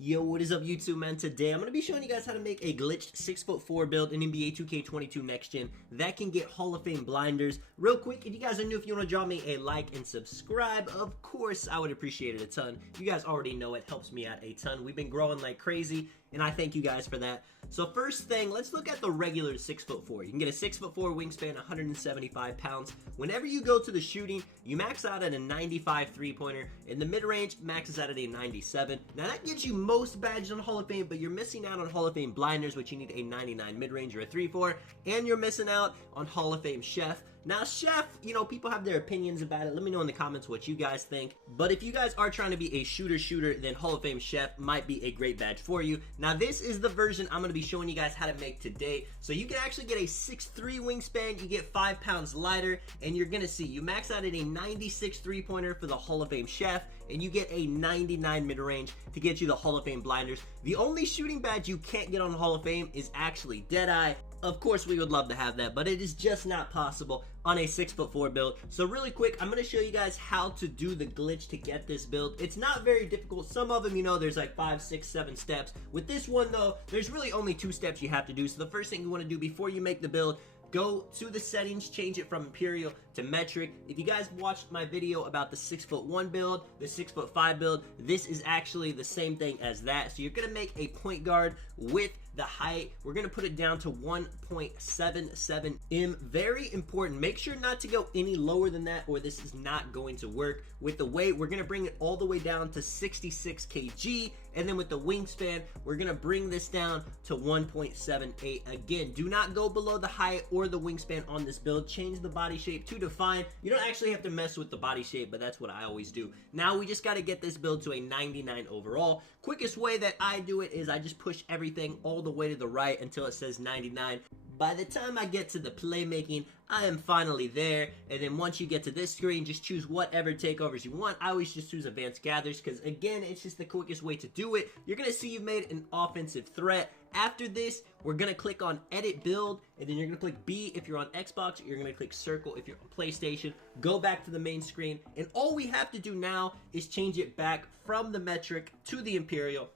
Yo, what is up YouTube, man? Today I'm going to be showing you guys how to make a glitched 6'4" build in NBA 2K22 Next Gen that can get Hall of Fame blinders. Real quick, if you guys are new, if you want to drop me a like and subscribe, of course, I would appreciate it a ton. You guys already know it helps me out a ton. We've been growing like crazy, and I thank you guys for that. So first thing, let's look at the regular 6'4". You can get a 6'4" wingspan, 175 pounds. Whenever you go to the shooting, you max out at a 95 three-pointer. In the mid-range, maxes out at a 97. Now that gives you most badges on Hall of Fame, but you're missing out on Hall of Fame blinders, which you need a 99 mid-range or a 3-4, and you're missing out on Hall of Fame chef. Now chef, you know, people have their opinions about it. Let me know in the comments what you guys think. But if you guys are trying to be a shooter, then Hall of Fame chef might be a great badge for you. Now this is the version I'm going to be showing you guys how to make today. So you can actually get a 6'3" wingspan, you get 5 pounds lighter, and you're going to see you max out at a 96 three-pointer for the Hall of Fame chef, and you get a 99 mid-range to get you the Hall of Fame blinders. The only shooting badge you can't get on Hall of Fame is actually Deadeye. Of course, we would love to have that, but it is just not possible on a 6'4" build. So really quick, I'm going to show you guys how to do the glitch to get this build. It's not very difficult. Some of them, you know, there's like 5, 6, 7 steps. With this one, though, there's really only 2 steps you have to do. So the first thing you want to do before you make the build, go to the settings, change it from Imperial to Metric. If you guys watched my video about the 6'1" build, the 6'5" build, this is actually the same thing as that. So you're going to make a point guard with the height. We're going to put it down to 1.77 m. Very important. Make sure not to go any lower than that or this is not going to work. With the weight, we're going to bring it all the way down to 66 kg. And then with the wingspan, we're going to bring this down to 1.78. Again, do not go below the height or the wingspan on this build. Change the body shape to define. You don't actually have to mess with the body shape, but that's what I always do. Now we just got to get this build to a 99 overall. Quickest way that I do it is I just push everything all the way to the right until it says 99. By the time I get to the playmaking, I am finally there. And then once you get to this screen, just choose whatever takeovers you want. I always just choose advanced gathers because, again, it's just the quickest way to do it. You're going to see you've made an offensive threat. After this, we're going to click on Edit Build, and then you're going to click B if you're on Xbox. You're going to click Circle if you're on PlayStation. Go back to the main screen, and all we have to do now is change it back from the Metric to the Imperial.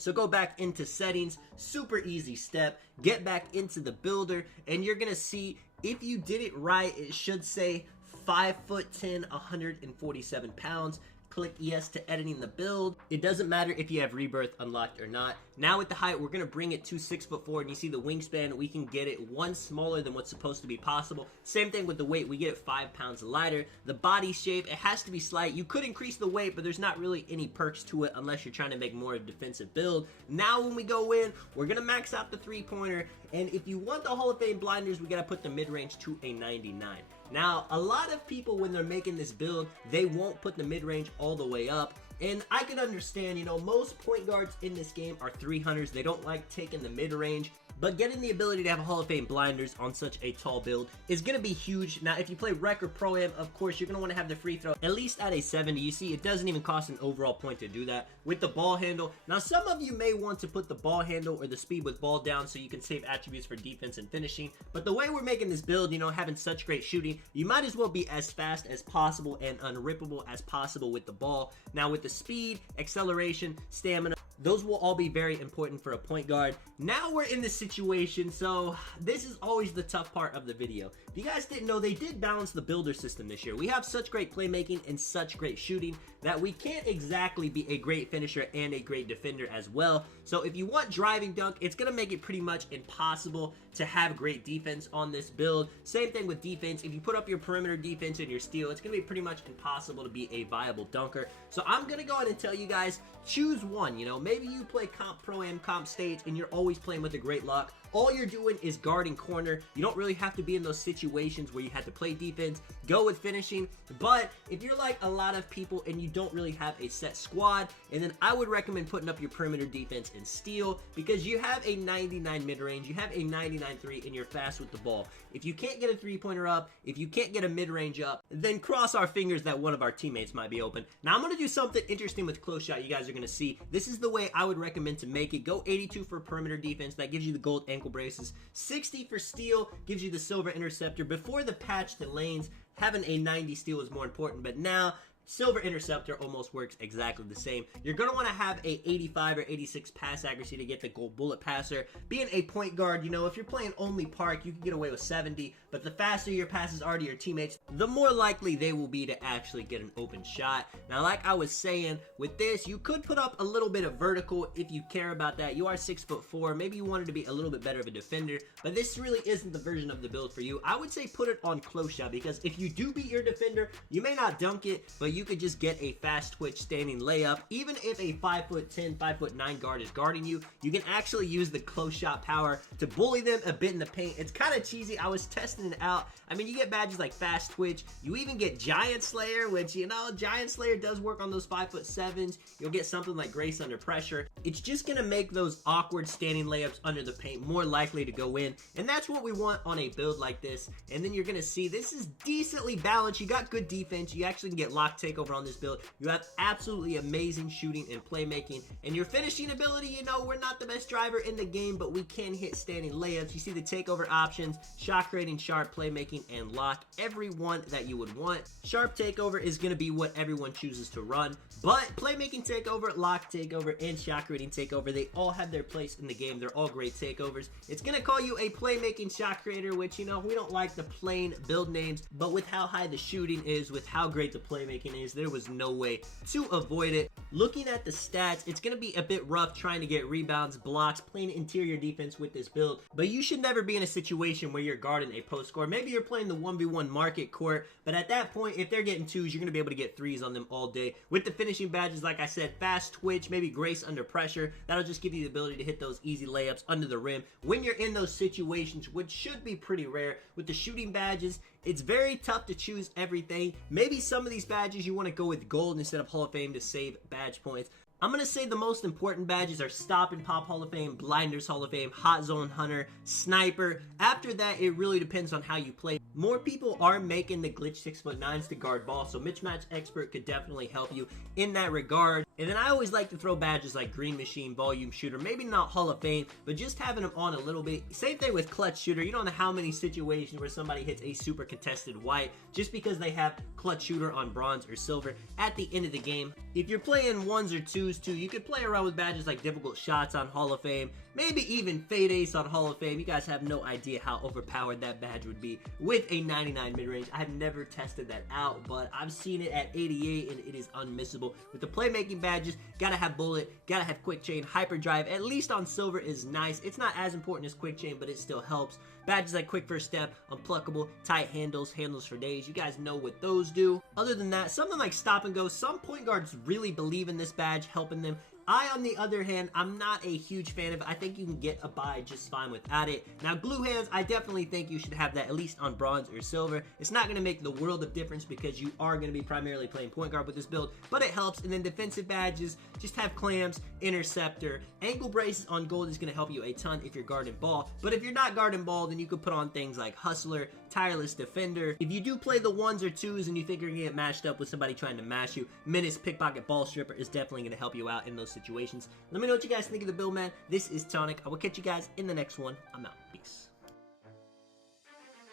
So go back into settings, super easy step, get back into the builder, and you're gonna see if you did it right, it should say 5'10", 147 pounds. Click yes to editing the build. It doesn't matter if you have rebirth unlocked or not. Now with the height, we're gonna bring it to 6'4", and you see the wingspan, we can get it 1 smaller than what's supposed to be possible. Same thing with the weight, we get it 5 pounds lighter. The body shape, it has to be slight. You could increase the weight, but there's not really any perks to it unless you're trying to make more of a defensive build. Now when we go in, we're gonna max out the 3-pointer, and if you want the Hall of Fame blinders, we gotta put the mid-range to a 99. Now, a lot of people, when they're making this build, they won't put the mid-range all the way up. And I can understand, you know, most point guards in this game are 300s. They don't like taking the mid-range. But getting the ability to have Hall of Fame blinders on such a tall build is going to be huge. Now, if you play Rec or Pro-Am, of course, you're going to want to have the free throw at least at a 70. You see, it doesn't even cost an overall point to do that. With the ball handle, now some of you may want to put the ball handle or the speed with ball down so you can save attributes for defense and finishing. But the way we're making this build, you know, having such great shooting, you might as well be as fast as possible and unrippable as possible with the ball. Now, with the speed, acceleration, stamina, those will all be very important for a point guard. Now we're in this situation, so this is always the tough part of the video. If you guys didn't know, they did balance the builder system this year. We have such great playmaking and such great shooting that we can't exactly be a great finisher and a great defender as well. So if you want driving dunk, it's going to make it pretty much impossible to have great defense on this build. Same thing with defense. If you put up your perimeter defense and your steal, it's going to be pretty much impossible to be a viable dunker. So I'm going to go ahead and tell you guys, choose one. You know, maybe you play comp pro-am, comp stage, and you're always playing with a great lock. All you're doing is guarding corner. You don't really have to be in those situations where you have to play defense. Go with finishing. But if you're like a lot of people and you don't really have a set squad, and then I would recommend putting up your perimeter defense and steal because you have a 99 mid-range, you have a 99 3, and you're fast with the ball. If you can't get a 3-pointer up, if you can't get a mid-range up, then cross our fingers that one of our teammates might be open. Now I'm going to do something interesting with close shot. You guys are going to see. This is the way I would recommend to make it. Go 82 for perimeter defense. That gives you the gold ankle braces. 60 for steal gives you the silver interceptor. Before the patch, the lanes, having a 90 steal is more important, but now Silver Interceptor almost works exactly the same. You're going to want to have a 85 or 86 pass accuracy to get the gold bullet passer. Being a point guard, you know, if you're playing only park, you can get away with 70, but the faster your passes are to your teammates, the more likely they will be to actually get an open shot. Now, like I was saying, with this, you could put up a little bit of vertical if you care about that. You are 6'4", maybe you wanted to be a little bit better of a defender, but this really isn't the version of the build for you. I would say put it on close shot, because if you do beat your defender, you may not dunk it, but you could just get a fast twitch standing layup. Even if a 5'10", 5'9" guard is guarding you, you can actually use the close shot power to bully them a bit in the paint. It's kind of cheesy. I was testing it out. I mean, you get badges like fast twitch. You even get Giant Slayer, which, you know, Giant Slayer does work on those 5'7s. You'll get something like Grace Under Pressure. It's just going to make those awkward standing layups under the paint more likely to go in, and that's what we want on a build like this. And then you're going to see this is decently balanced. You got good defense. You actually can get lock takeover on this build. You have absolutely amazing shooting and playmaking, and your finishing ability, you know, we're not the best driver in the game, but we can hit standing layups. You see the takeover options, shot creating, sharp playmaking, and lock, every one that you would want. Sharp takeover is going to be what everyone chooses to run, but playmaking takeover, lock takeover, and shot creating takeover, they all have their place in the game. They're all great takeovers. It's going to call you a playmaking shot creator, which, you know, we don't like the plain build names, but with how high the shooting is, with how great the playmaking is, there was no way to avoid it. Looking at the stats, it's going to be a bit rough trying to get rebounds, blocks, playing interior defense with this build, but you should never be in a situation where you're guarding a post scorer. Maybe you're playing the 1v1 market court, but at that point, if they're getting twos, you're going to be able to get threes on them all day. With the finishing badges, like I said, fast twitch, maybe Grace Under Pressure, that'll just give you the ability to hit those easy layups under the rim when you're in those situations, which should be pretty rare. With the shooting badges, it's very tough to choose everything. Maybe some of these badges you want to go with gold instead of Hall of Fame to save badge points. I'm going to say the most important badges are Stop and Pop Hall of Fame, Blinders Hall of Fame, Hot Zone Hunter, Sniper. After that, it really depends on how you play. More people are making the glitch 6'9s to guard ball, so Mismatch Expert could definitely help you in that regard. And then I always like to throw badges like Green Machine, Volume Shooter, maybe not Hall of Fame, but just having them on a little bit. Same thing with Clutch Shooter. You don't know how many situations where somebody hits a super contested white just because they have Clutch Shooter on bronze or silver at the end of the game. If you're playing ones or twos too, you could play around with badges like Difficult Shots on Hall of Fame, maybe even Fade Ace on Hall of Fame. You guys have no idea how overpowered that badge would be with a 99 mid-range. I have never tested that out, but I've seen it at 88 and it is unmissable. With the playmaking badges, gotta have Bullet, gotta have Quick Chain, Hyperdrive, at least on silver is nice. It's not as important as Quick Chain, but it still helps. Badges like Quick First Step, Unpluckable, Tight Handles, Handles for Days, you guys know what those do. Other than that, something like Stop and Go, some point guards really believe in this badge, helping them. I, on the other hand, I'm not a huge fan of it. I think you can get a buy just fine without it. Now, Glue Hands, I definitely think you should have that at least on bronze or silver. It's not going to make the world of difference because you are going to be primarily playing point guard with this build, but it helps. And then defensive badges, just have Clamps, Interceptor. Ankle braces on gold is going to help you a ton if you're guarding ball. But if you're not guarding ball, then you could put on things like Hustler, Tireless Defender. If you do play the ones or twos and you think you're going to get matched up with somebody trying to mash you, Menace, Pickpocket, Ball Stripper is definitely going to help you out in those situations. Let me know what you guys think of the build, man. This is Tonic. I will catch you guys in the next one. I'm out. Peace.